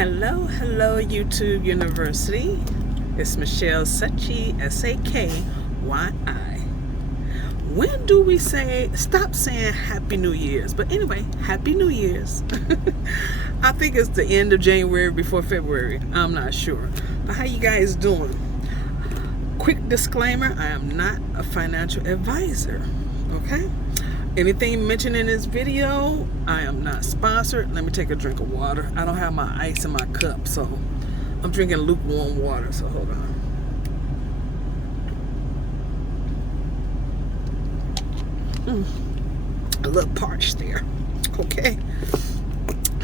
Hello, YouTube University. It's Michelle Sachi, S-A-K-Y-I. When do we stop saying Happy New Year's? But anyway, Happy New Year's. I think it's the end of January before February. I'm not sure. But how you guys doing? Quick disclaimer, I am not a financial advisor. Okay? Anything mentioned in this video, I am not sponsored. Let me take a drink of water. I don't have my ice in my cup, so I'm drinking lukewarm water, so hold on. A little parched there. Okay,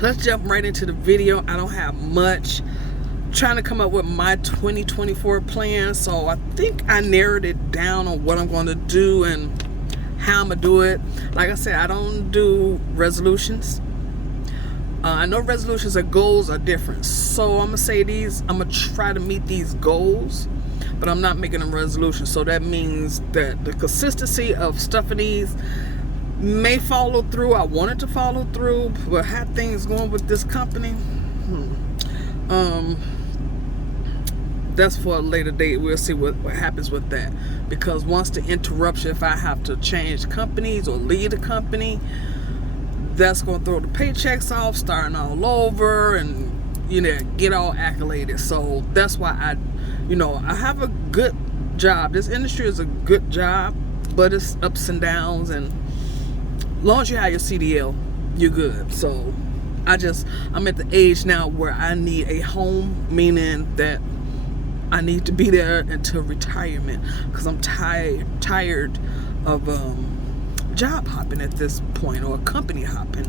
let's jump right into the video. I don't have much. I'm trying to come up with my 2024 plan, so I think I narrowed it down on what I'm going to do and how I'm gonna do it. Like I said, I don't do resolutions. I know resolutions and goals are different, so I'm gonna say I'm gonna try to meet these goals, but I'm not making a resolution. So that means that the consistency of stuff in these may follow through. I wanted to follow through, but how things going with this company, that's for a later date. We'll see what happens with that, because once the interruption, if I have to change companies or leave a company, that's going to throw the paychecks off, starting all over, and get all accoladed. So that's why I have a good job. This industry is a good job, but it's ups and downs, and as long as you have your CDL, you're good. So I'm at the age now where I need a home, meaning that I need to be there until retirement, because I'm tired of job hopping at this point, or company hopping,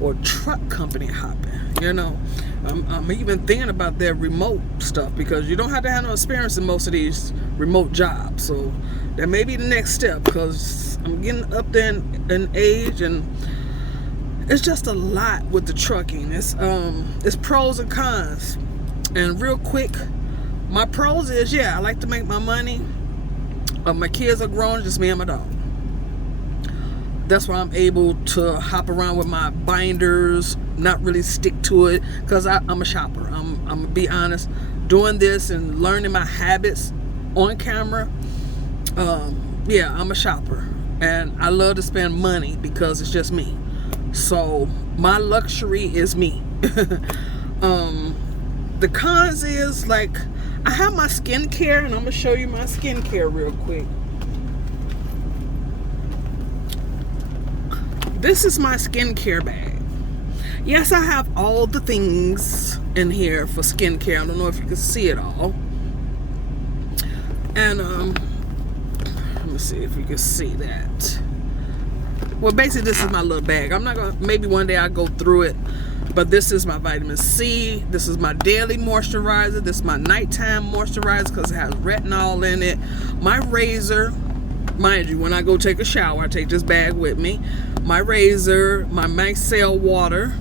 or truck company hopping. I'm even thinking about their remote stuff, because you don't have to have no experience in most of these remote jobs. So that may be the next step, because I'm getting up there in age, and it's just a lot with the trucking. It's pros and cons. And real quick, my pros is, I like to make my money. My kids are grown, just me and my dog. That's why I'm able to hop around with my binders, not really stick to it, because I'm a shopper. I'm gonna be honest. Doing this and learning my habits on camera, I'm a shopper, and I love to spend money because it's just me. So my luxury is me. The cons is, like, I have my skincare, and I'm gonna show you my skincare real quick. This is my skincare bag. Yes, I have all the things in here for skincare. I don't know if you can see it all. And let me see if you can see that. Well, basically, this is my little bag. I'm not gonna, maybe one day I'll go through it. But this is my vitamin C. This is my daily moisturizer. This is my nighttime moisturizer, because it has retinol in it. My razor, mind you, when I go take a shower, I take this bag with me. My razor, my micelle water.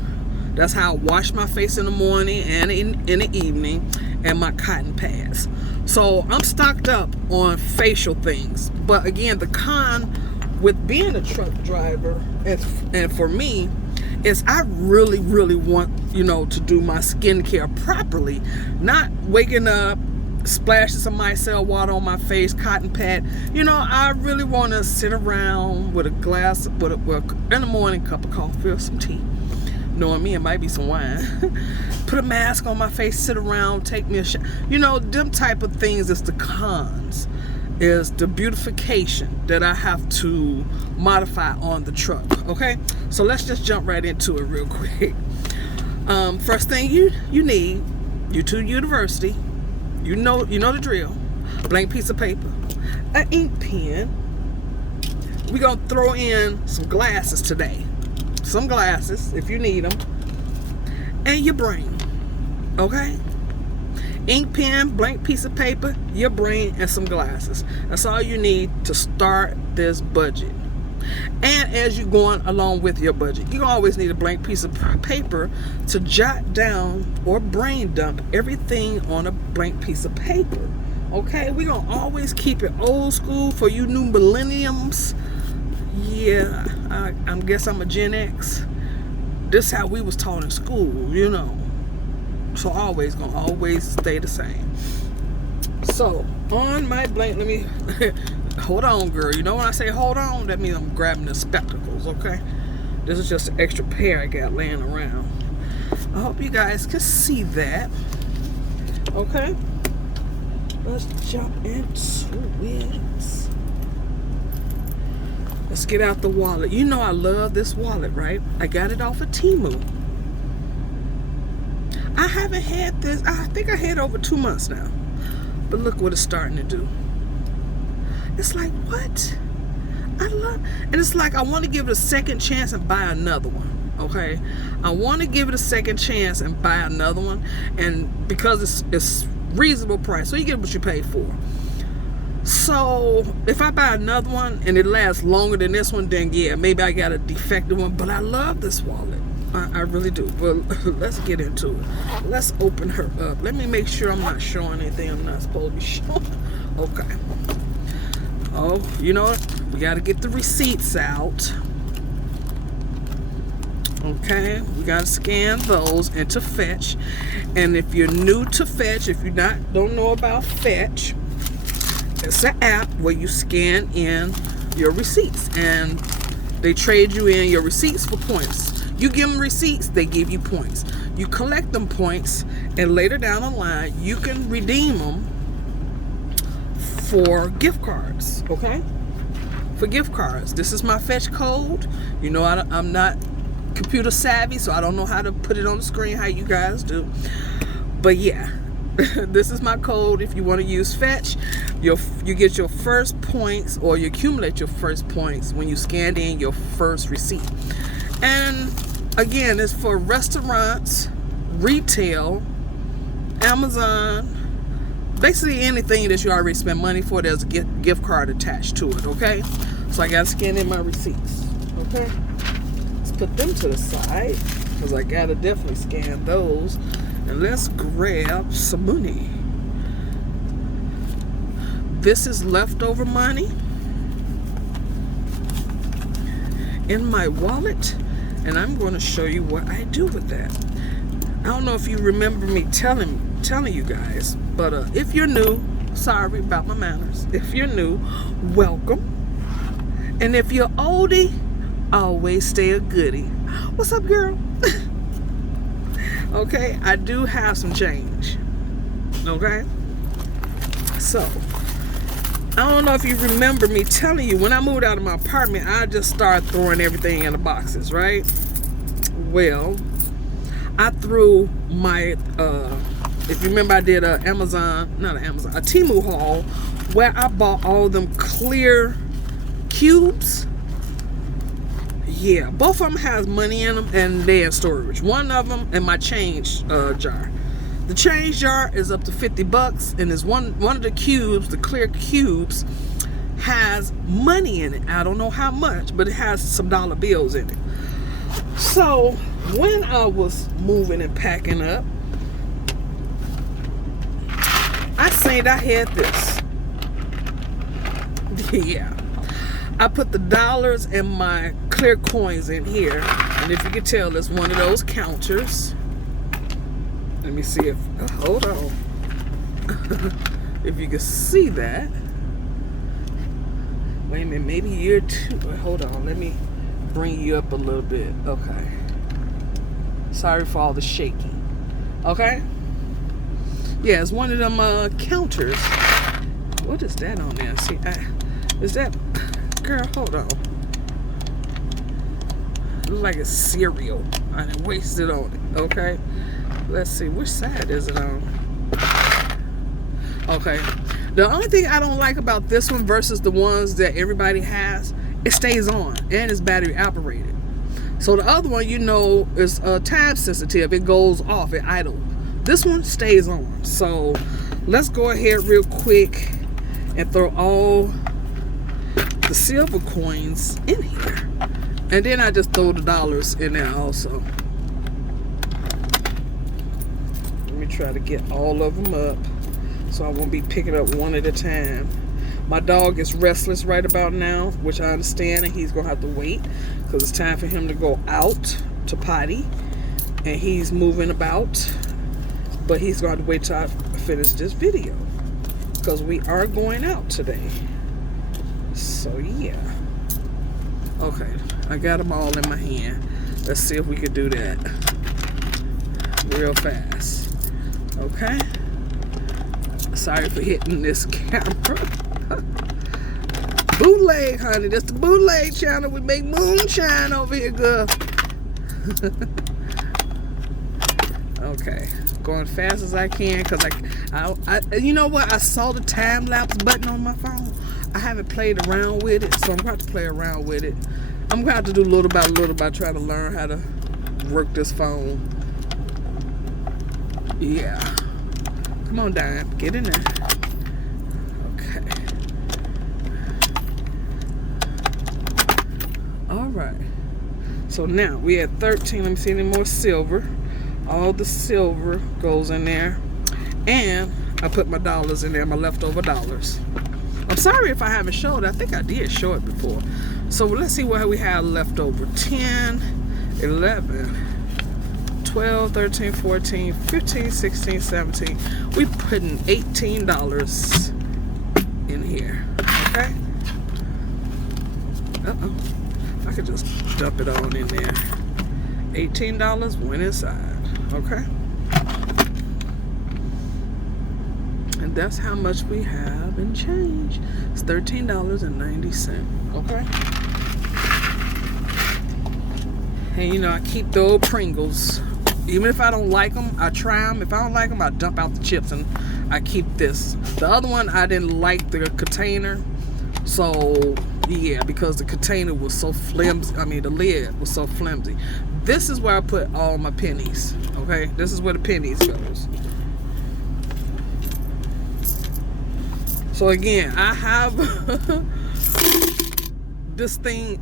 That's how I wash my face in the morning and in the evening. And my cotton pads. So I'm stocked up on facial things. But again, the con with being a truck driver, and for me, is I really want, to do my skincare properly. Not waking up, splashing some micellar water on my face, cotton pad. I really want to sit around with a glass, in the morning, cup of coffee or some tea. Knowing me, it might be some wine. Put a mask on my face, sit around, take me a shot. Them type of things is the cons. Is the beautification that I have to modify on the truck. Okay, so let's just jump right into it real quick. First thing you need, YouTube University, you know the drill. Blank piece of paper, an ink pen. We're gonna throw in some glasses today. Some glasses if you need them, and your brain. Okay. Ink pen, blank piece of paper, your brain, and some glasses. That's all you need to start this budget. And as you're going along with your budget, you always need a blank piece of paper to jot down or brain dump everything on a blank piece of paper. Okay, we're going to always keep it old school for you new millenniums. Yeah, I guess I'm a Gen X. This is how we was taught in school, So always gonna always stay the same. So on my blank, let me hold on, girl. You know when I say hold on, that means I'm grabbing the spectacles, okay? This is just an extra pair I got laying around. I hope you guys can see that. Okay? Let's jump into it. Let's get out the wallet. You know I love this wallet, right? I got it off of Temu. I haven't had this, I think I had it over 2 months now. But look what it's starting to do. It's like, what? I love, and it's like I want to give it a second chance and buy another one. Okay? I want to give it a second chance and buy another one. And because it's reasonable price. So you get what you pay for. So if I buy another one and it lasts longer than this one, then yeah, maybe I got a defective one. But I love this wallet. I really do. Well, let's get into it. Let's open her up. Let me make sure I'm not showing anything I'm not supposed to be showing. Okay. Oh, you know what? We got to get the receipts out. Okay. We got to scan those into Fetch. And if you're new to Fetch, if you don't know about Fetch, it's an app where you scan in your receipts. And they trade you in your receipts for points. You give them receipts, they give you points. You collect them points, and later down the line, you can redeem them for gift cards, okay? For gift cards. This is my Fetch code. You know, I'm not computer savvy, so I don't know how to put it on the screen how you guys do. But yeah, this is my code. If you want to use Fetch, you get your first points, or you accumulate your first points when you scan in your first receipt. And again, it's for restaurants, retail, Amazon, basically anything that you already spend money for. There's a gift card attached to it, okay? So I gotta scan in my receipts, okay? Let's put them to the side, because I gotta definitely scan those. And let's grab some money. This is leftover money in my wallet. And I'm going to show you what I do with that. I don't know if you remember me telling you guys, but if you're new, sorry about my manners. If you're new, welcome. And if you're oldie, always stay a goodie. What's up, girl? Okay, I do have some change. Okay? So, I don't know if you remember me telling you, when I moved out of my apartment, I just started throwing everything in the boxes, right? Well, I threw my, if you remember, I did a Temu haul, where I bought all them clear cubes. Yeah, both of them has money in them, and they're in storage. One of them in my change jar. The change jar is up to $50, and is one of the cubes, the clear cubes, has money in it. I don't know how much, but it has some dollar bills in it. So when I was moving and packing up, I seen I had this. Yeah. I put the dollars and my clear coins in here, and if you can tell, it's one of those counters. Let me see if, hold on. If you can see that. Wait a minute, maybe you're too, hold on, let me bring you up a little bit. Okay. Sorry for all the shaking. Okay? Yeah, it's one of them counters. What is that on there? See, is that, girl, hold on. Looks like it's cereal. I didn't waste it on it, okay? Let's see, which side is it on? Okay. The only thing I don't like about this one versus the ones that everybody has, it stays on and it's battery operated. So the other one, you know, is time sensitive. It goes off, it idle. This one stays on. So let's go ahead real quick and throw all the silver coins in here. And then I just throw the dollars in there also. Try to get all of them up so I won't be picking up one at a time. My dog is restless right about now, which I understand, and he's gonna have to wait because it's time for him to go out to potty, and he's moving about but he's going to wait till I finish this video, because we are going out today. So yeah. Okay, I got them all in my hand. Let's see if we can do that real fast. Okay. Sorry for hitting this camera. Bootleg, honey. That's the bootleg channel. We make moonshine over here, girl. Okay, going fast as I can, because I you know what? I saw the time lapse button on my phone. I haven't played around with it, so I'm going to play around with it. I'm going to have to do little by little by trying to learn how to work this phone. Yeah. Come on, Dime. Get in there. Okay. Alright. So now we at 13. Let me see any more silver. All the silver goes in there. And I put my dollars in there, my leftover dollars. I'm sorry if I haven't showed it. I think I did show it before. So let's see what we have left over. 10, 11, 12, 13, 14, 15, 16, 17. We putting $18 in here. Okay? Uh-oh. I could just dump it on in there. $18 went inside. Okay? And that's how much we have in change. It's $13.90. Okay? And you know, I keep the old Pringles. Even if I don't like them, I try them. If I don't like them, I dump out the chips and I keep this. The other one, I didn't like the container. So, yeah, because the container was so flimsy. I mean, the lid was so flimsy. This is where I put all my pennies. Okay? This is where the pennies goes. So again, I have this thing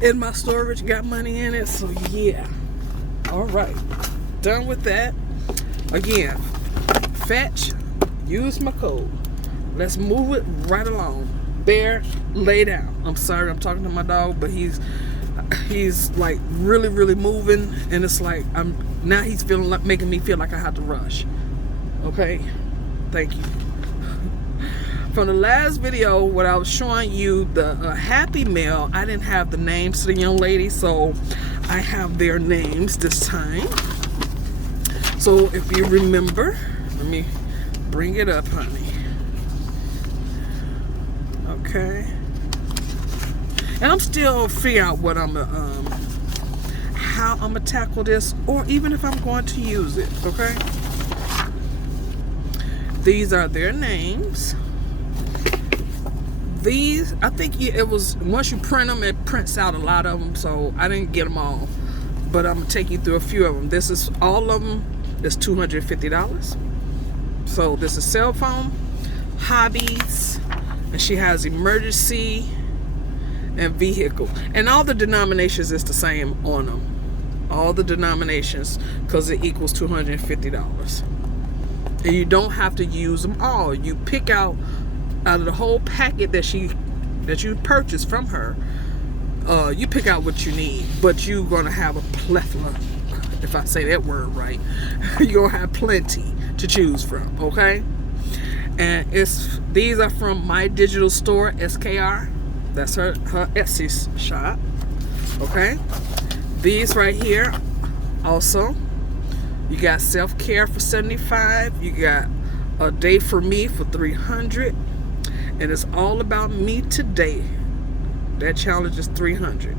in my storage, got money in it, so yeah. Alright, done with that. Again, fetch, use my code. Let's move it right along. Bear, lay down. I'm sorry, I'm talking to my dog, but he's like really moving, and it's like now he's feeling like making me feel like I have to rush. Okay, thank you. From the last video, what I was showing you, the Happy Meal, I didn't have the names to the young lady, so I have their names this time. So if you remember, let me bring it up, honey. Okay. And I'm still figuring out what how I'm gonna tackle this, or even if I'm going to use it. Okay. These are their names. These, I think it was, once you print them, it prints out a lot of them, so I didn't get them all, but I'm gonna take you through a few of them. This is all of them. It's $250. So this is cell phone, hobbies, and she has emergency and vehicle, and all the denominations is the same on them. All the denominations, because it equals $250, and you don't have to use them all. You pick out of the whole packet that you purchased from her, you pick out what you need, but you're gonna have a plethora, if I say that word right. You're gonna have plenty to choose from. Okay, and these are from My Digital Store, SKR. That's her Etsy shop. Okay, these right here also, you got self-care for $75. You got a day for me for $300. And it's all about me today. That challenge is $300.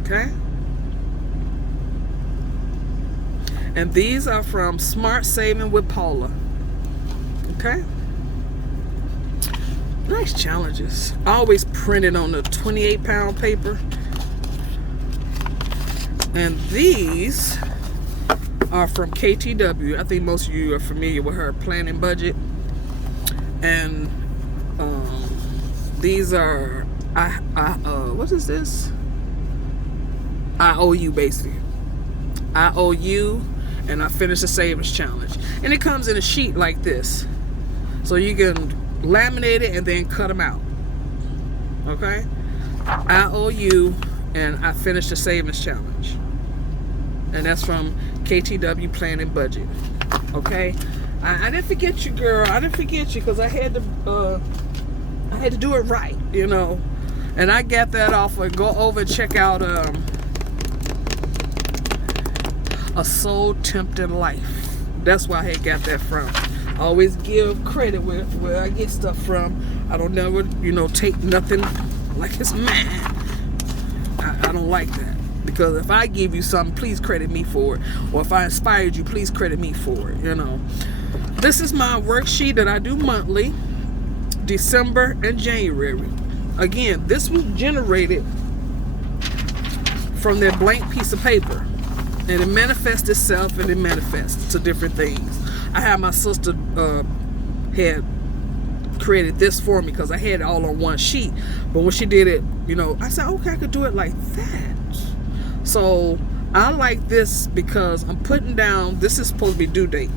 Okay? And these are from Smart Saving with Paula. Okay? Nice challenges. Always printed on the 28-pound paper. And these are from KTW. I think most of you are familiar with her planning budget. And these are what is this? I owe you, basically. I owe you, and I finished the savings challenge. And it comes in a sheet like this, so you can laminate it and then cut them out. Okay? I owe you, and I finished the savings challenge. And that's from KTW Plan and Budget. Okay, I didn't forget you, girl. I didn't forget you, because I had to do it right, you know. And I got that off. Go over and check out A Soul Tempting Life. That's where I had got that from. I always give credit where I get stuff from. I don't never, you know, take nothing like it's mine. I don't like that. Because if I give you something, please credit me for it. Or if I inspired you, please credit me for it, you know. This is my worksheet that I do monthly, December and January. Again, this was generated from that blank piece of paper. And it manifests itself, and it manifests to different things. I had my sister had created this for me because I had it all on one sheet. But when she did it, you know, I said, okay, I could do it like that. So I like this because I'm putting down, this is supposed to be due date.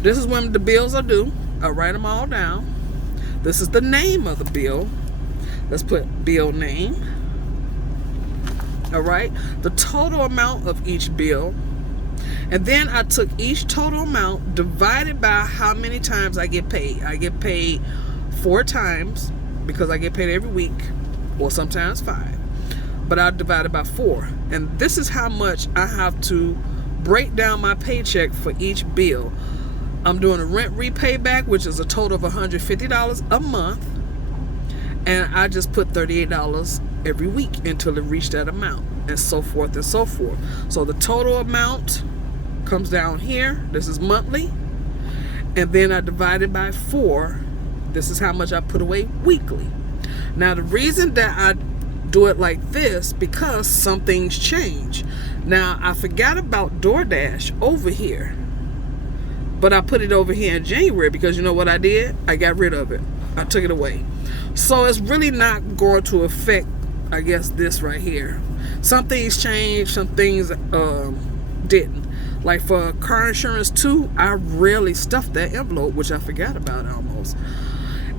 This is when the bills are due. I write them all down. This is the name of the bill. Let's put bill name. All right. The total amount of each bill. And then I took each total amount divided by how many times I get paid. I get paid 4 times because I get paid every week, or sometimes 5. But I divide it by 4. And this is how much I have to break down my paycheck for each bill. I'm doing a rent repay back, which is a total of $150 a month. And I just put $38 every week until it reached that amount, and so forth and so forth. So the total amount comes down here. This is monthly. And then I divide it by 4. This is how much I put away weekly. Now, the reason that I do it like this, because some things change. Now, I forgot about DoorDash over here, but I put it over here in January because you know what I did? I got rid of it. I took it away. So it's really not going to affect, I guess, this right here. Some things changed, some things didn't. Like for car insurance too, I rarely stuffed that envelope, which I forgot about almost.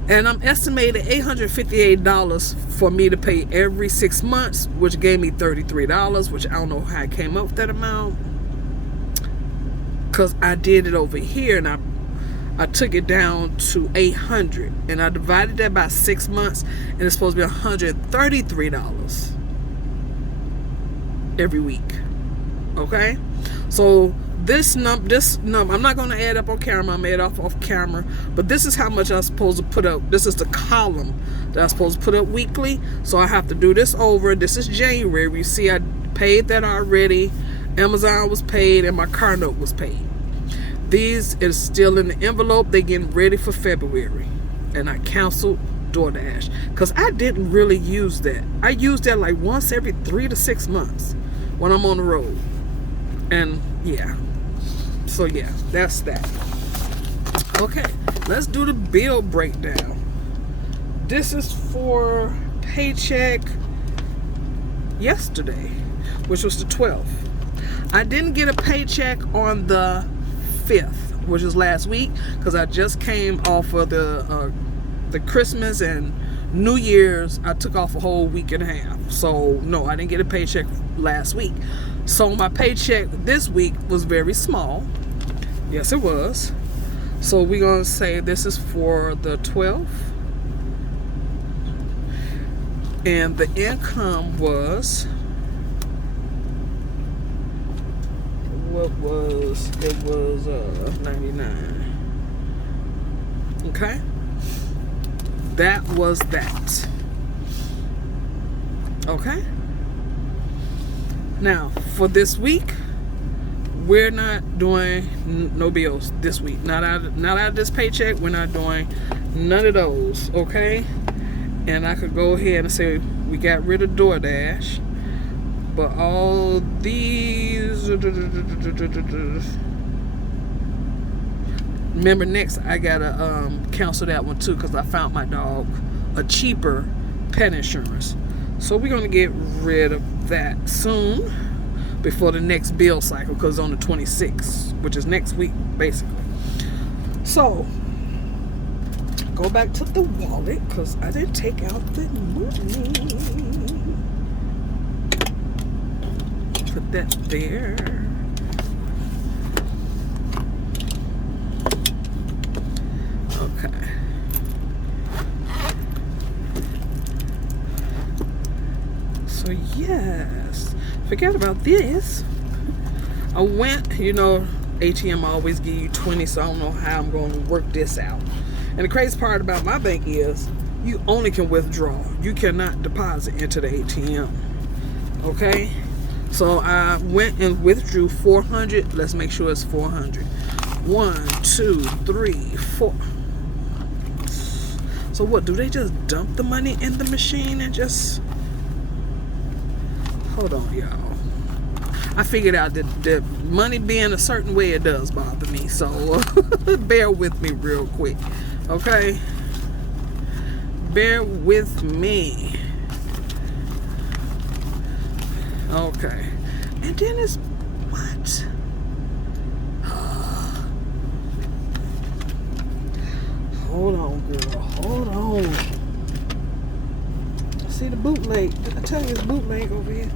And I'm estimating $858 for me to pay every 6 months, which gave me $33, which I don't know how I came up with that amount. Because I did it over here, and I took it down to $800. And I divided that by 6 months, and it's supposed to be $133 every week. Okay? So this number, I'm not going to add up on camera. I'm add off camera. But this is how much I'm supposed to put up. This is the column that I'm supposed to put up weekly. So I have to do this over. This is January. You see, I paid that already. Amazon was paid, and my car note was paid. These is still in the envelope. They getting ready for February. And I canceled DoorDash because I didn't really use that. I use that like once every 3 to 6 months when I'm on the road. And yeah. So yeah, that's that. Okay, let's do the bill breakdown. This is for paycheck yesterday, which was the 12th. I didn't get a paycheck on the 5th, which was last week, because I just came off of the Christmas and New Year's. I took off a whole week and a half. So no, I didn't get a paycheck last week. So my paycheck this week was very small. Yes, it was. So we're going to say this is for the 12th. And the income was, what was, it was 99. Okay? That was that. Okay? Now, for this week, we're not doing no bills this week. Not out of this paycheck. We're not doing none of those. Okay? And I could go ahead and say we got rid of DoorDash. But all these... Remember, next I gotta cancel that one too, because I found my dog a cheaper pet insurance. So we're gonna get rid of that soon, before the next bill cycle, because it's on the 26th, which is next week, basically. So go back to the wallet, because I didn't take out the money. put that there. Okay. So yes, forget about this. I went, you know, ATM always give you 20, so I don't know how I'm going to work this out. And the crazy part about my bank is you only can withdraw. You cannot deposit into the ATM. Okay? So I went and withdrew 400. Let's make sure it's 400. 1, 2, 3, 4. So what, do they just dump the money in the machine and just... Hold on, y'all. I figured out that the money being a certain way, it does bother me. So bear with me real quick. Okay? Bear with me. Okay. And then it's what? Hold on, girl. Hold on. See the bootleg. I tell you, it's bootleg over here.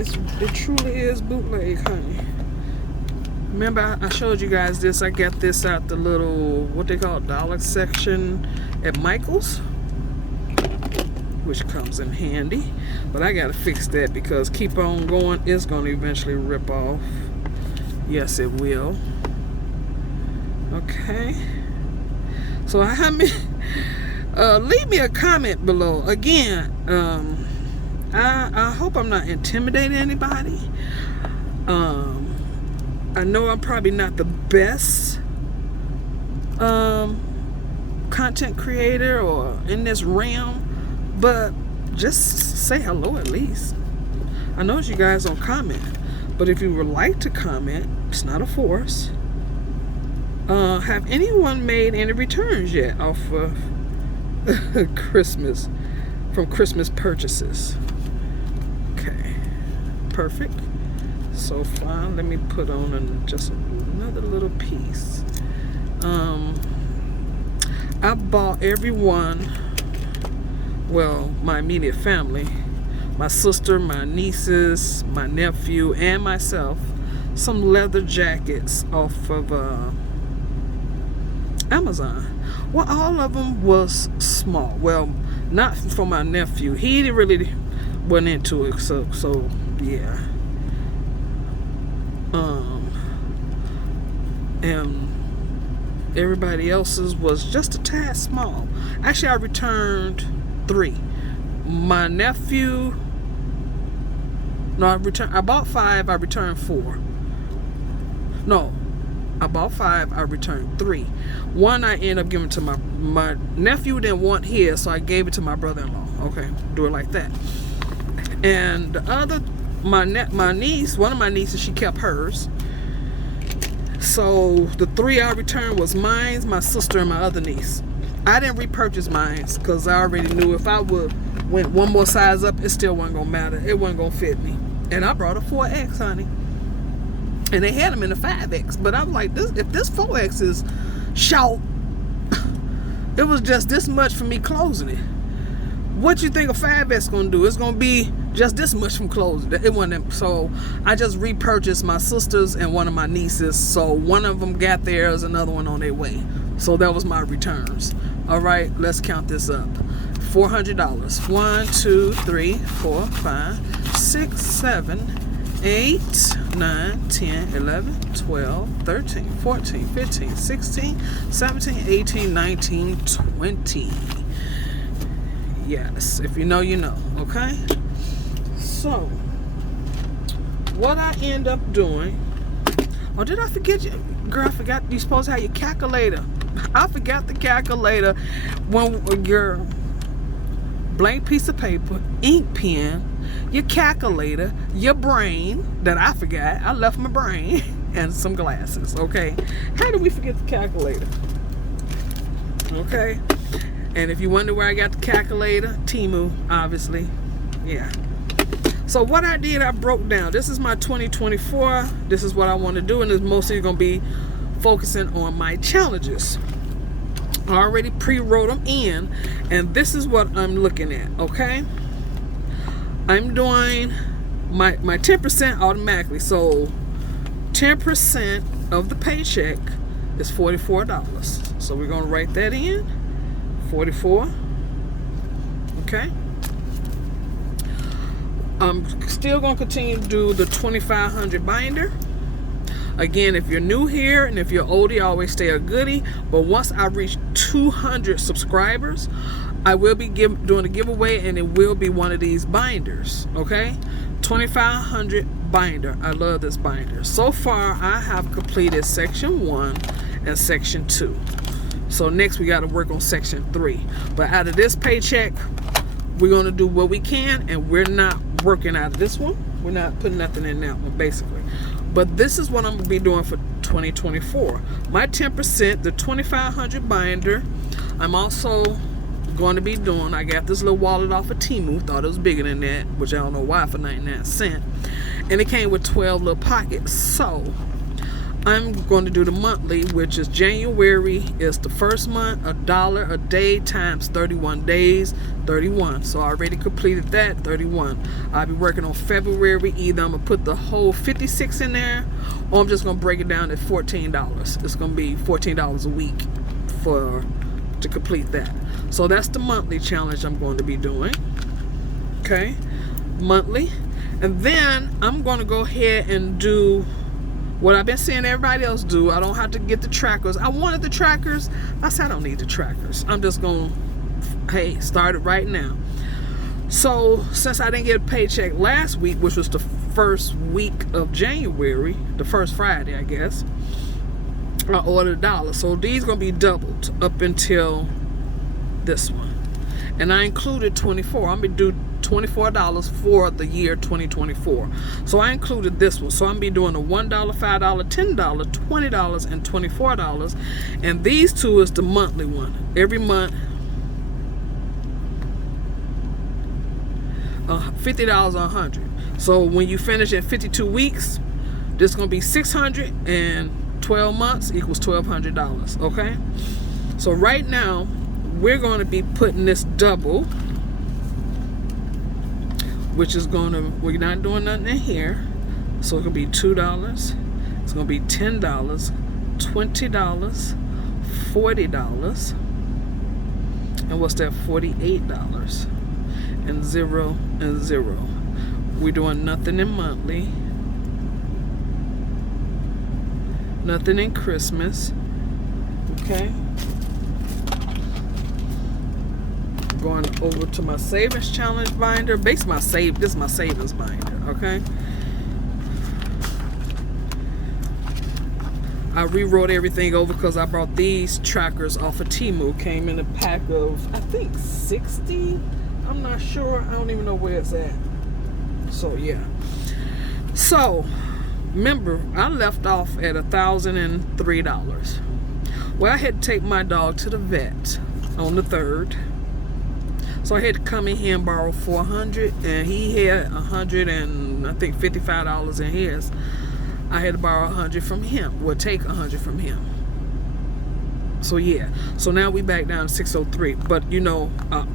It truly is bootleg, honey. Remember, I showed you guys this. I got this out the little, what they call dollar section at Michael's, which comes in handy. But I gotta fix that because keep on going, it's gonna eventually rip off. Yes, it will. Okay. So leave me a comment below. Again, I hope I'm not intimidating anybody. I know I'm probably not the best content creator or in this realm, but just say hello at least. I know you guys don't comment, but if you would like to comment, it's not a force. Have anyone made any returns yet off of Christmas, from Christmas purchases? Okay, perfect. So fine. Let me put on just another little piece. I bought everyone, well, my immediate family, my sister, my nieces, my nephew, and myself, some leather jackets off of Amazon. Well, all of them was small. Well, not for my nephew. He didn't really went into it. So yeah. And everybody else's was just a tad small. Actually, I returned 3. My nephew. No, I bought 5. I returned 4. No. I bought 5, I returned 3. 1 I ended up giving to my nephew. Didn't want his, so I gave it to my brother-in-law. Okay, do it like that. And the other, my niece, one of my nieces, she kept hers. So the 3 I returned was mine, my sister, and my other niece. I didn't repurchase mine because I already knew if I would went one more size up, it still wasn't gonna matter. It wasn't gonna fit me. And I brought a 4X, honey. And they had them in a 5X, but I'm like, if this 4X is short, it was just this much for me closing it. What you think a 5X gonna do? It's gonna be just this much from closing it. It wasn't. So I just repurchased my sister's and one of my nieces. So one of them got theirs, another one on their way. So that was my returns. All right, let's count this up. $400. 1, 2, 3, 4, 5, 6, 7, 8, 9, 10, 11, 12, 13, 14, 15, 16, 17, 18, 19, 20. Yes, if you know, you know, okay? So, what I end up doing... Oh, did I forget you? Girl, I forgot you're supposed to have your calculator. I forgot the calculator. When your blank piece of paper, ink pen, your calculator, your brain, that I forgot. I left my brain, and some glasses, okay? How did we forget the calculator? Okay? And if you wonder where I got the calculator, Temu, obviously. Yeah. So what I did, I broke down. This is my 2024. This is what I want to do, and it's mostly going to be focusing on my challenges. I already pre-wrote them in, and this is what I'm looking at, okay? I'm doing my 10% automatically. So 10% of the paycheck is $44. So we're gonna write that in. 44. Okay. I'm still gonna continue to do the 2,500 binder. Again, if you're new here and if you're oldie, always stay a goodie. But once I reach 200 subscribers, I will be doing a giveaway, and it will be one of these binders. Okay, 2,500 binder. I love this binder. So far, I have completed section 1 and section 2. So next we got to work on section 3. But out of this paycheck, we're gonna do what we can, and we're not working out of this one. We're not putting nothing in that one, basically. But this is what I'm gonna be doing for 2024. My 10%, the 2,500 binder. I'm also going to be doing, I got this little wallet off of Temu, thought it was bigger than that, which I don't know why, for 99 cents. And it came with 12 little pockets. So I'm going to do the monthly, which is January is the first month, $1 a day times 31 days, 31. So I already completed that, 31. I'll be working on February. Either I'm gonna put the whole 56 in there, or I'm just gonna break it down at $14. It's gonna be $14 a week to complete that. So that's the monthly challenge I'm going to be doing. Okay, monthly. And then I'm going to go ahead and do what I've been seeing everybody else do. I don't have to get the trackers. I wanted the trackers. I said I don't need the trackers. I'm just going to, hey, start it right now. So since I didn't get a paycheck last week, which was the first week of January, the first Friday, I guess, I ordered $1. So these going to be doubled up until this one. And I included 24. I'm going to do $24 for the year 2024. So I included this one. So I'm going to be doing a $1, $5, $10, $20, and $24. And these two is the monthly one. Every month, $50 a 100. So when you finish at 52 weeks, this is going to be 600, and 12 months equals $1,200. Okay, so right now we're going to be putting this double, which is going to, we're not doing nothing in here, so it's going to be $2, it's going to be $10, $20, $40, and what's that, $48, and 0 and 0. We're doing nothing in monthly, nothing in Christmas. Okay, going over to my savings challenge binder. Basically this is my savings binder. Okay, I rewrote everything over because I brought these trackers off of Temu. Came in a pack of, I think, 60. I'm not sure. I don't even know where it's at. So yeah, so remember, I left off at $1,003. Well, I had to take my dog to the vet on the 3rd. So I had to come in here and borrow $400, and he had $100 and I think $55 in his. I had to borrow $100 from him. Well, take $100 from him. So yeah, so now we back down to $603. But you know,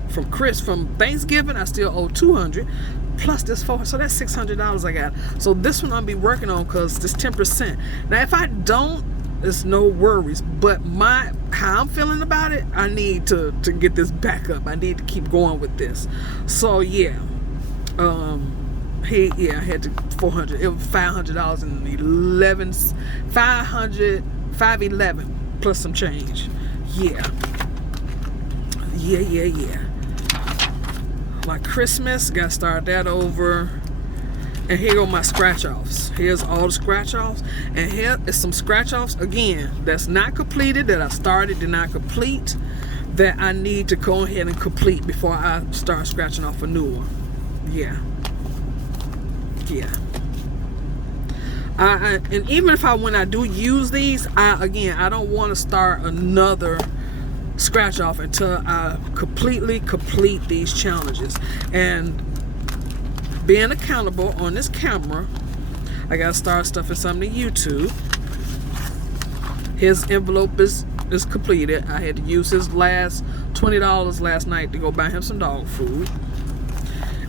from Thanksgiving, I still owe $200 plus this $400. So that's $600 I got. So this one I'll be working on because this 10%. Now if I don't, it's no worries. But how I'm feeling about it, I need to get this back up. I need to keep going with this. So yeah, I had to $400. It was $500 and $511 plus some change. Yeah. My Christmas, gotta start that over. And here go my scratch offs. Here's all the scratch offs, and here is some scratch offs again that's not completed, that I started, did not complete, that I need to go ahead and complete before I start scratching off a new one. Yeah. And even if when I do use these, I don't want to start another scratch off until I completely complete these challenges. And being accountable on this camera, I gotta start stuffing something to YouTube. His envelope is completed. I had to use his last $20 last night to go buy him some dog food.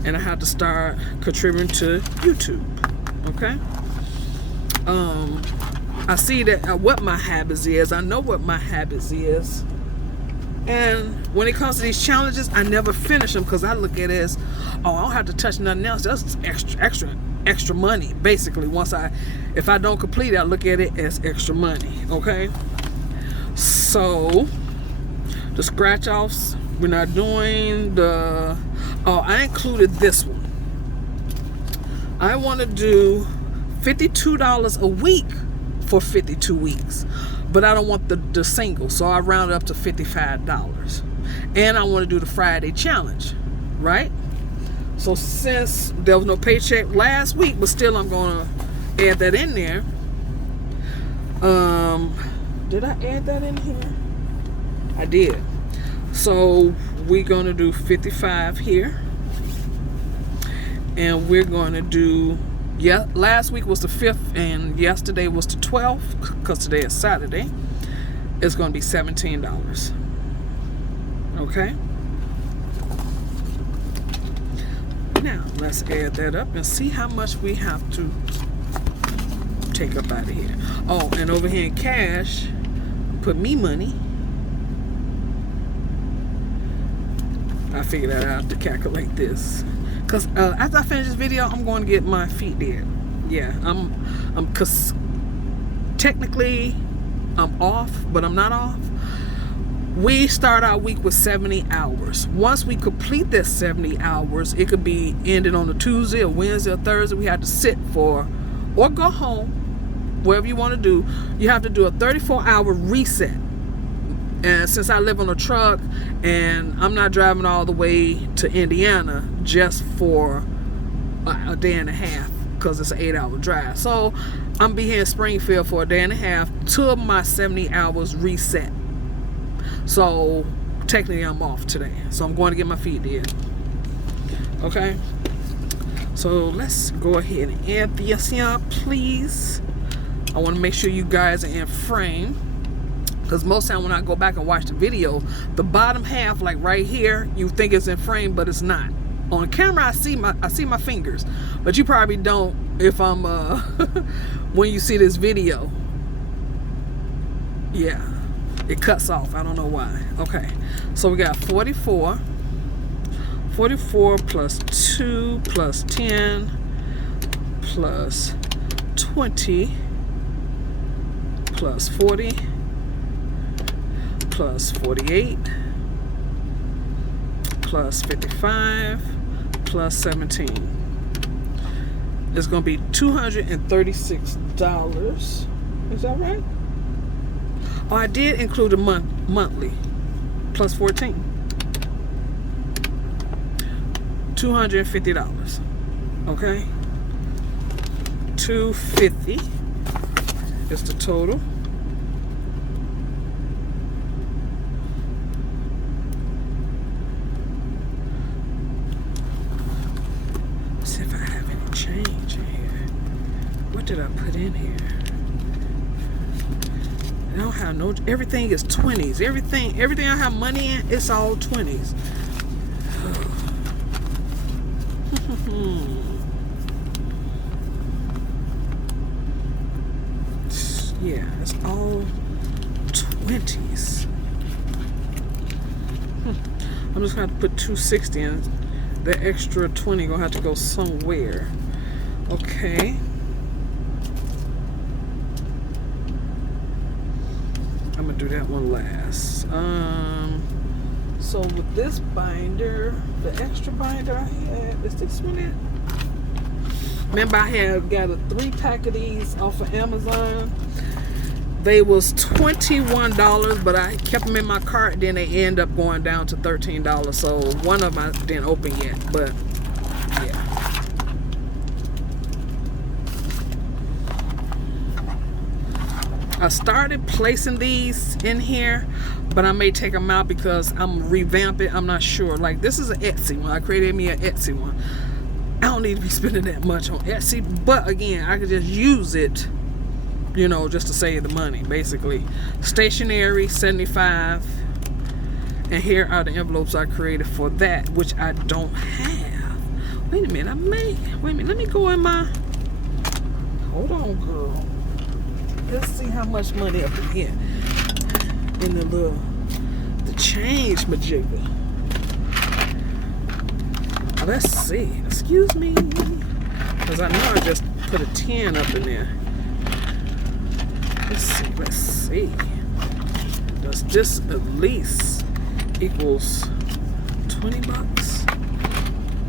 and I have to start contributing to YouTube. Okay. I see that what my habits is. I know what my habits is. And when it comes to these challenges, I never finish them because I look at it as, oh, I don't have to touch nothing else. That's extra money. Basically, if I don't complete it, I look at it as extra money. Okay. So the scratch offs, we're not doing the. Oh, I included this one. I want to do $52 a week for 52 weeks, but I don't want the single, so I round it up to $55. And I want to do the Friday challenge, right? So since there was no paycheck last week, but still I'm going to add that in there. Did I add that in here? I did. So we're going to do 55 here, and we're going to do, yeah, last week was the 5th and yesterday was the 12th, because today is Saturday. It's going to be $17. Okay. Now let's add that up and see how much we have to take up out of here. Oh, and over here in cash, put me money. I figured that out to calculate this, because after I finish this video, I'm going to get my feet did. Yeah, because technically I'm off, but I'm not off. We start our week with 70 hours. Once we complete this 70 hours, it could be ended on a Tuesday or Wednesday or Thursday. We have to sit for, or go home, whatever you want to do. You have to do a 34-hour reset. And since I live on a truck and I'm not driving all the way to Indiana just for a day and a half, because it's an 8-hour drive. So I'm be here in Springfield for a day and a half till my 70 hours reset. So technically I'm off today. So I'm going to get my feet did. Okay. So let's go ahead and add this here, please. I want to make sure you guys are in frame, because most time when I go back and watch the video, the bottom half, like right here, you think it's in frame, but it's not. On camera, I see my fingers, but you probably don't if I'm when you see this video. Yeah, it cuts off. I don't know why. Okay, so we got 44 plus 2 plus 10 plus 20 plus 40 plus 48 plus 55 plus 17. It's going to be $236. Is that right? Oh, I did include a monthly plus 14. $250. Okay. $250 is the total. See if I have any change in here. What did I put in here? I don't have no. Everything is 20s. Everything I have money in, it's all 20s. Yeah, it's all 20s. I'm just gonna have to put 260 in. The extra 20 gonna have to go somewhere. Okay. I'm gonna do that one last. So with this binder, the extra binder I had, is this one it? Remember I had got a 3-pack of these off of Amazon. They was $21, but I kept them in my cart. Then they end up going down to $13. So one of them I didn't open yet, but yeah. I started placing these in here, but I may take them out because I'm revamping. I'm not sure. Like this is an Etsy one. I created me an Etsy one. I don't need to be spending that much on Etsy, but again, I could just use it, you know, just to save the money, basically. Stationery, $75. And here are the envelopes I created for that, which I don't have. Wait a minute, let me go in my, hold on, girl. Let's see how much money up in here. In the change majigger. Let's see. Excuse me. Because I know I just put a 10 up in there. Let's see. Does this at least equals 20 bucks?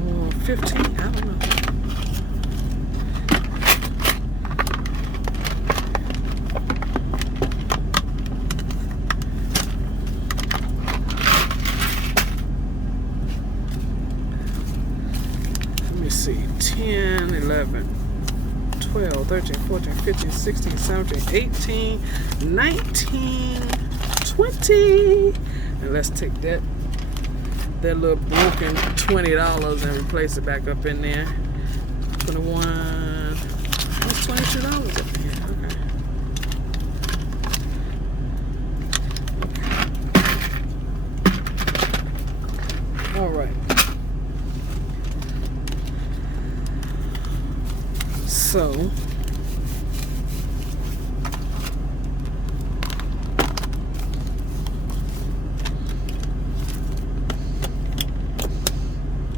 Or 15? I don't know. Let me see. 10, 11, 12, 13, 14, 15, 16, 17, 18, 19, 20. And let's take that little broken $20 and replace it back up in there. 21. That's $22 up in here. Okay. All right. So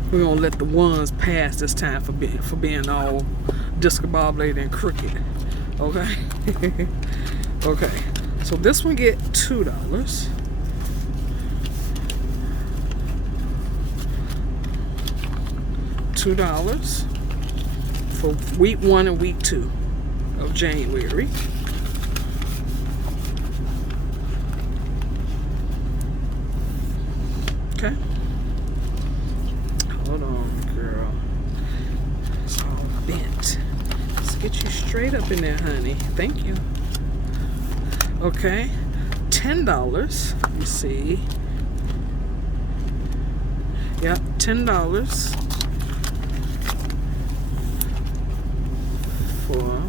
we're gonna let the ones pass this time for being all discombobulated and crooked. Okay. Okay. So this one get $2. $2 for week 1 and week 2 of January. Okay. Hold on, girl. It's all bent. Let's get you straight up in there, honey. Thank you. Okay. $10. Let me see. Yep, $10 for.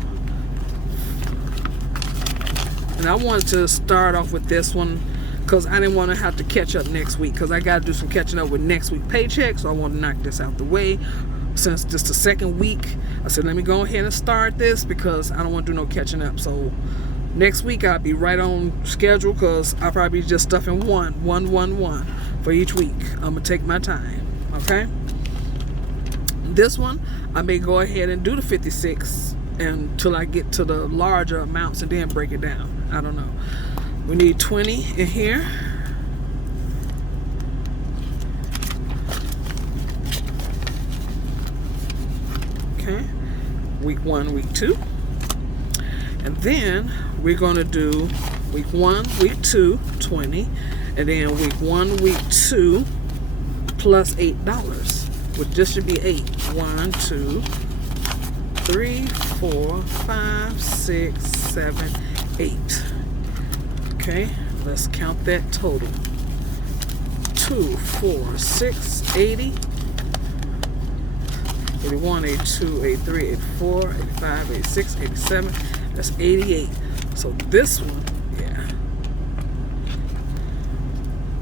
And I wanted to start off with this one because I didn't want to have to catch up next week, because I got to do some catching up with next week's paycheck. So I want to knock this out the way. Since this is the second week, I said let me go ahead and start this because I don't want to do no catching up. So next week I'll be right on schedule, because I'll probably be just stuffing one for each week. I'm gonna take my time. Okay. This one I may go ahead and do the 56 until I get to the larger amounts and then break it down. I don't know. We need 20 in here. Okay. Week 1, week 2. And then we're going to do week 1, week 2, 20. And then week 1, week 2, plus $8. Which this should be 8. 1, 2, 3, 4, 5, 6, 7, 8. Okay, let's count that total. 2, 4, 6, 80, 81, 82, 83, 84, 85, 86, 87. That's 88. So this one, yeah.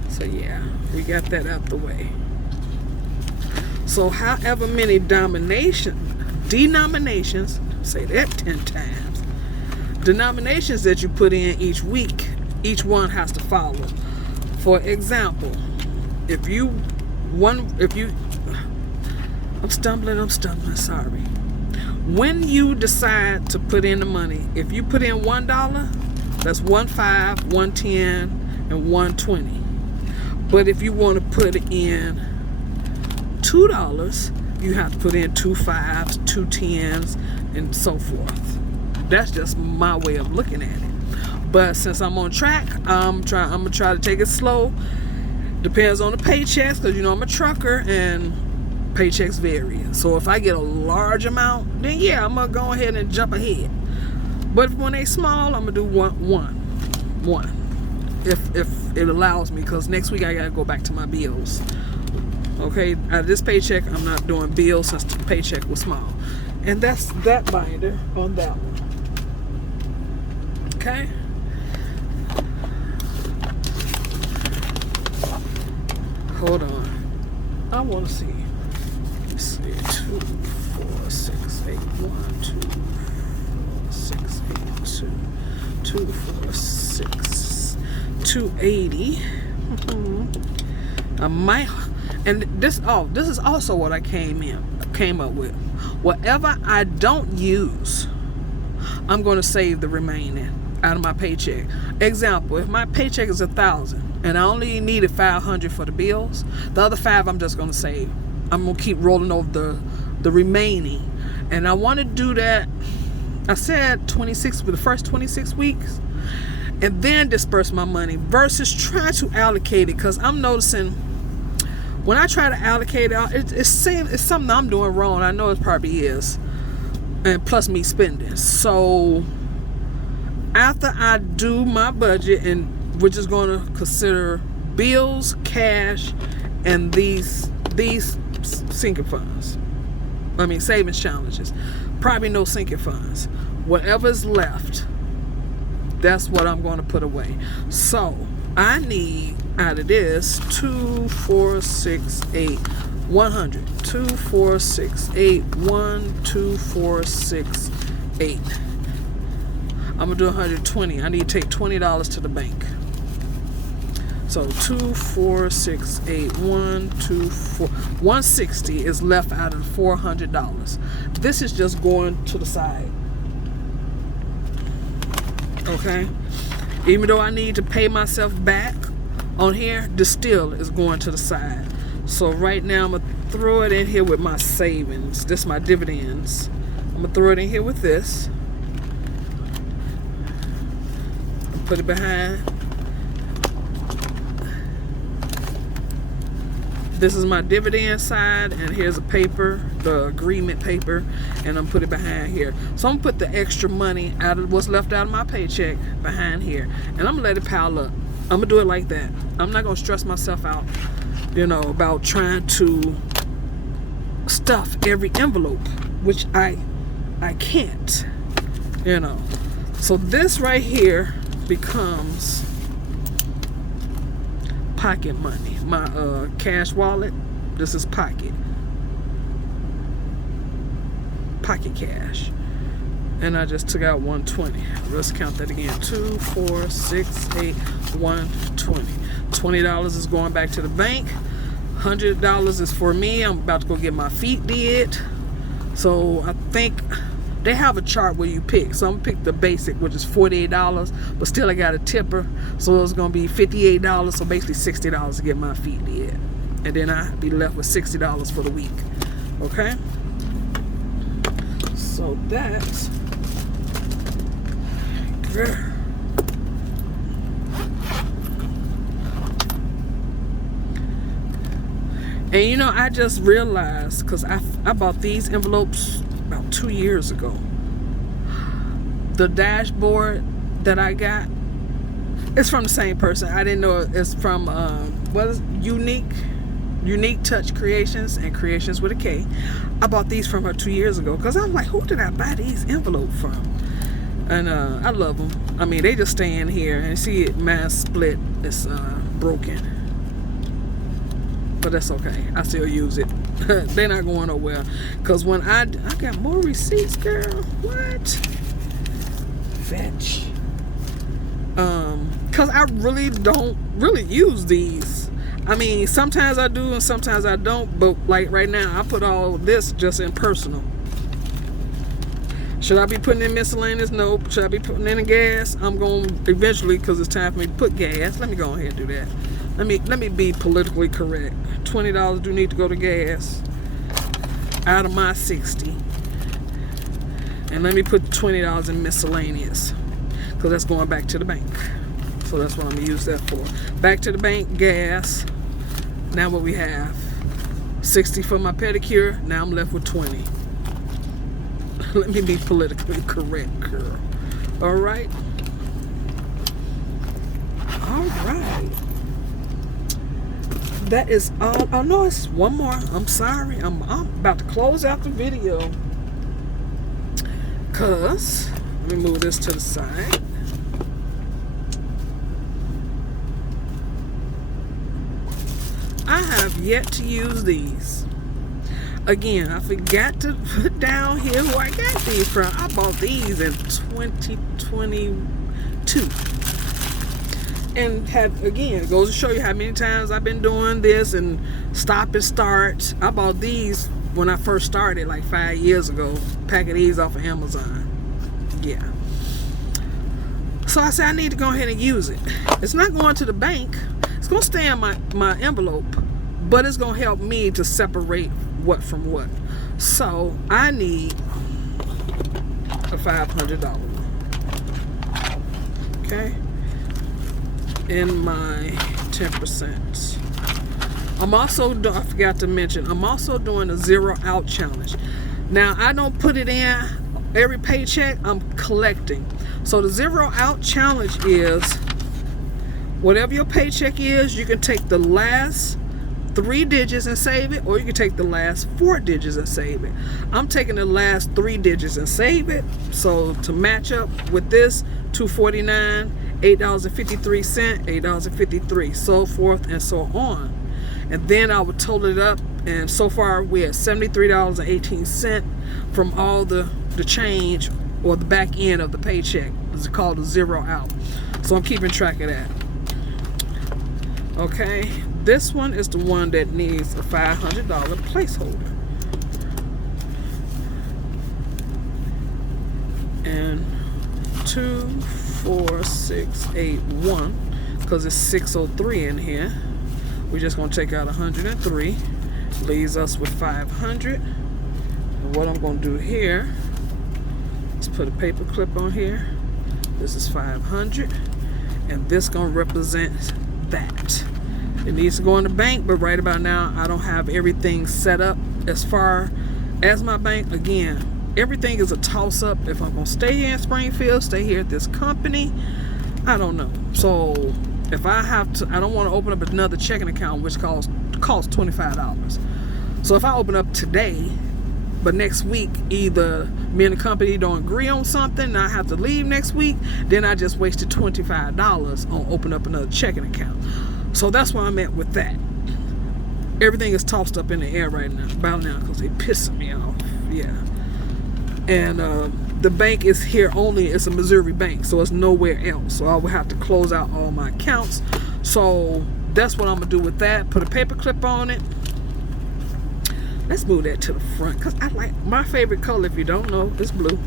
So yeah, we got that out the way. So however many denominations, say that 10 times, denominations that you put in each week, each one has to follow. For example, I'm stumbling, sorry. When you decide to put in the money, if you put in $1, that's 1 5, 1 10, and 1 20. But if you want to put in $2, you have to put in 2 5s, 2 10s, and so forth. That's just my way of looking at it. But since I'm on track, I'm gonna try to take it slow. Depends on the paychecks, because you know I'm a trucker and paychecks vary. So if I get a large amount, then yeah, I'm gonna go ahead and jump ahead. But when they small, I'm gonna do one. If it allows me, because next week I gotta go back to my bills. Okay, out of this paycheck, I'm not doing bills since the paycheck was small. And that's that binder on that one. Okay. Hold on. I want to see. Let's see. 2, 8, 1, 2, 4, 6, 8, 2, 2, 4, 6, 280. I might, and this is also what I came up with. Whatever I don't use, I'm going to save the remaining out of my paycheck. Example, if my paycheck is $1,000 and I only needed $500 for the bills, the other $500 I'm just going to save. I'm going to keep rolling over the remaining. And I want to do that, I said 26 for the first 26 weeks, and then disperse my money versus trying to allocate it, because I'm noticing when I try to allocate it, it's something I'm doing wrong. I know it probably is, and plus me spending. So after I do my budget, and we're just going to consider bills, cash, and these sinking funds. I mean savings challenges. Probably no sinking funds. Whatever's left, that's what I'm going to put away. So I need out of this 2, 4, 6, 8, 100. 2, 4, 6, 8, 1, 2, 4, 6, 8. I'm gonna do 120. I need to take $20 to the bank. So 2, 4, 6, 8, 1, 2, 4, 160 is left out of $400. This is just going to the side. Okay, even though I need to pay myself back on here, this still is going to the side. So right now I'm gonna throw it in here with my savings. This is my dividends. I'm gonna throw it in here with this. Put it behind. This is my dividend side, and here's a paper, the agreement paper, and I'm put it behind here. So I'm gonna put the extra money out of what's left out of my paycheck behind here, and I'm gonna let it pile up. I'm gonna do it like that. I'm not gonna stress myself out, about trying to stuff every envelope, which I can't, So this right here becomes pocket money. My cash wallet, this is pocket cash, and I just took out 120. Let's count that again. 2, 4, 6, 8, 120. $20 is going back to the bank. $100 is for me. I'm about to go get my feet did. So I think they have a chart where you pick. So I'm gonna pick the basic, which is $48, but still I got a tipper, so it's gonna be $58. So basically $60 to get my feet did, and then I'll be left with $60 for the week. Okay. So that's good. And I just realized, because I bought these envelopes about 2 years ago. The dashboard that I got, it's from the same person. I didn't know it's from Unique Touch Creations, and Creations with a K. I bought these from her 2 years ago, because I'm like, who did I buy these envelopes from? And I love them. I mean, they just stay in here, and see it, mine split. It's broken, but that's okay. I still use it. They're not going nowhere, because when I got more receipts, girl. What? Fetch. Because I really don't use these. I mean, sometimes I do and sometimes I don't, but like right now I put all this just in personal. Should I be putting in miscellaneous? Nope. Should I be putting in gas? I'm going to eventually, because it's time for me to put gas. Let me go ahead and do that. Let me be politically correct. $20 do need to go to gas out of my 60, and let me put $20 in miscellaneous, because that's going back to the bank. So that's what I'm gonna use that for. Back to the bank, gas. Now what we have, 60 for my pedicure. Now I'm left with 20. Let me be politically correct, girl. All right. That is all. Oh no, it's one more. I'm sorry. I'm about to close out the video, cause let me move this to the side. I have yet to use these. again, I forgot to put down here where I got these from. I bought these in 2022. And have, again, it goes to show you how many times I've been doing this and stop and start. I bought these when I first started like 5 years ago. Pack of these off of Amazon. Yeah. So I said I need to go ahead and use it. It's not going to the bank. It's going to stay in my envelope. But it's going to help me to separate what from what. So I need a $500 one. Okay. In my 10%. I'm also, I forgot to mention, I'm also doing a 0 out challenge. Now, I don't put it in every paycheck, I'm collecting. So the 0 out challenge is, whatever your paycheck is, you can take the last 3 digits and save it, or you can take the last 4 digits and save it. I'm taking the last 3 digits and save it. So to match up with this, $2.49, $8.53, $8.53, so forth and so on. And then I would total it up, and so far we're at $73.18 from all the change or the back end of the paycheck. It's called a 0 out. So I'm keeping track of that. Okay, this one is the one that needs a $500 placeholder. And 2, 4, 6, 8, 1, because it's 603 in here. We're just going to take out 103. Leaves us with 500. And what I'm going to do here is put a paper clip on here. This is 500. And this going to represent that. It needs to go in the bank, but right about now, I don't have everything set up as far as my bank. Again, everything is a toss-up. If I'm going to stay here in Springfield, stay here at this company, I don't know. So if I have to, I don't want to open up another checking account, which costs $25. So if I open up today, but next week, either me and the company don't agree on something, and I have to leave next week, then I just wasted $25 on opening up another checking account. So that's where I'm at with that. Everything is tossed up in the air right now, about now, because they pissing me off. Yeah. And the bank is here only. It's a Missouri bank, so it's nowhere else. So I will have to close out all my accounts. So that's what I'm gonna do with that. Put a paper clip on it. Let's move that to the front, because I like, my favorite color, if you don't know, is blue.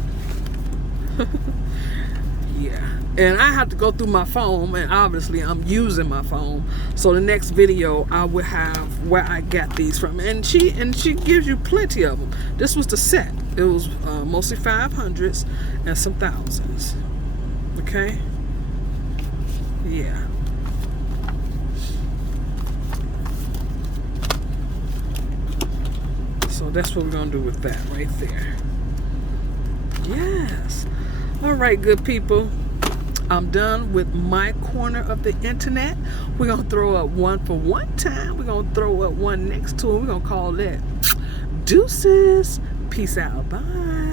Yeah. And I have to go through my phone, and obviously I'm using my phone. So the next video I will have where I got these from, and she gives you plenty of them. This was the set. It was mostly 500s and some thousands. Okay. Yeah. So that's what we're gonna do with that right there. Yes. All right, good people. I'm done with my corner of the internet. We're going to throw up one for one time. We're going to throw up one next to it. We're going to call that deuces. Peace out. Bye.